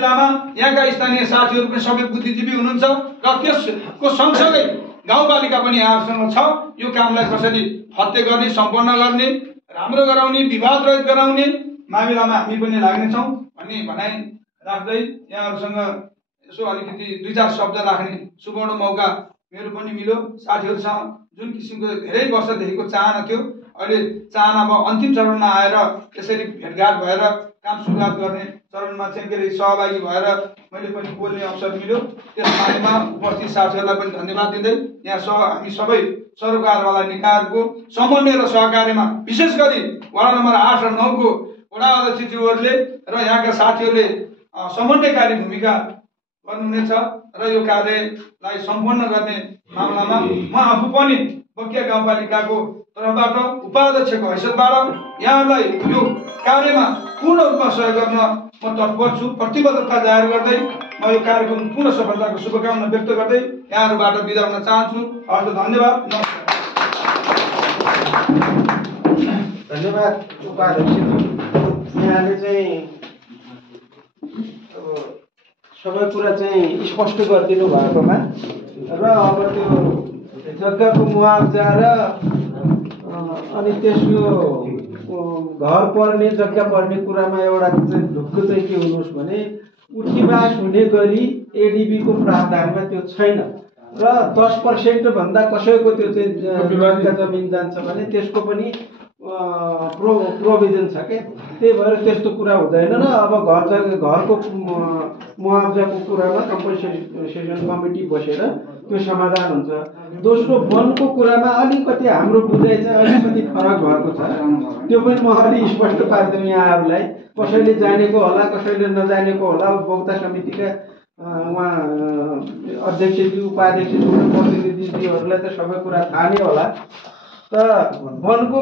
यहाँका स्थानीय साथीहरू पनि सबै बुद्धिजीवी हुनुहुन्छ र त्यसको सँगसँगै गाउँपालिका पनि यहाँसँग छ। यो कामलाई कसरी फत्ते गर्ने, सम्पन्न गर्ने, राम्रो गराउने, विवाद रहित गराउने मामिलामा हामी पनि लाग्नेछौँ भन्ने भनाइ राख्दै यहाँहरूसँग यसो अलिकति दुई चार शब्द राख्ने सुवर्ण मौका मेरो पनि मिल्यो। साथीहरूसँग जुन किसिमको धेरै वर्षदेखिको चाहना थियो, अहिले चाहना अब अन्तिम चरणमा आएर यसरी भेटघाट भएर काम सुरुवात गर्ने चरणमा चाहिँ के अरे सहभागी भएर मैले पनि बोल्ने अवसर मिल्यो। त्यस बारेमा उपस्थित साथीहरूलाई पनि धन्यवाद दिँदै यहाँ हामी सबै सरोकारवाला निकायहरूको समन्वय र सहकार्यमा विशेष गरी वडा नम्बर 8 र 9 को वडा अध्यक्षज्यूहरूले र यहाँका साथीहरूले समन्वयकारी भूमिका गर्नुहुनेछ र यो कार्यलाई सम्पन्न गर्ने मामलामा म आफू पनि बकिया गाउँपालिकाको तर्फबाट उपाध्यक्षको हैसियतबाट यहाँहरूलाई यो कार्यमा पूर्ण रूपमा सहयोग गर्न म तत्पर छु। प्रतिबद्धता जाहेर गर्दै म यो कार्यक्रम पूर्ण सफलताको शुभकामना व्यक्त गर्दै यहाँहरूबाट बिदा हुन चाहन्छु। हस्, धन्यवाद। धन्यवाद उपाध्यक्ष। यहाँले चाहिँ अब सबै कुरा चाहिँ स्पष्ट गरिदिनु भएकोमा र अब त्यो जग्गाको मुआवजा र अनि त्यसको घर पर्ने जग्गा पर्ने कुरामा एउटा चाहिँ ढुक्क चाहिँ के हुनुहोस् भने उठीबास हुने गरी एडिबीको प्रावधानमा त्यो छैन र 10% भन्दा कसैको त्यो चाहिँ जग्गा जमिन जान्छ भने त्यसको पनि प्रोभिजन छ के। त्यही भएर त्यस्तो कुरा हुँदैन र अब घरको मुआवजाको कुरामा कम्पनसेसन कमिटी बसेर त्यो समाधान हुन्छ। दोस्रो, वनको कुरामा अलिकति हाम्रो बुझाइ चाहिँ अलिकति फरक भएको छ। त्यो पनि म अलि स्पष्ट पार्दिउँ यहाँहरूलाई। कसैले जानेको होला, कसैले नजानेको होला। उपभोक्ता समितिका उहाँ अध्यक्षज्यू, उपाध्यक्षज्यू र प्रतिनिधिज्यूहरूलाई त सबै कुरा थाहा नै होला। त वनको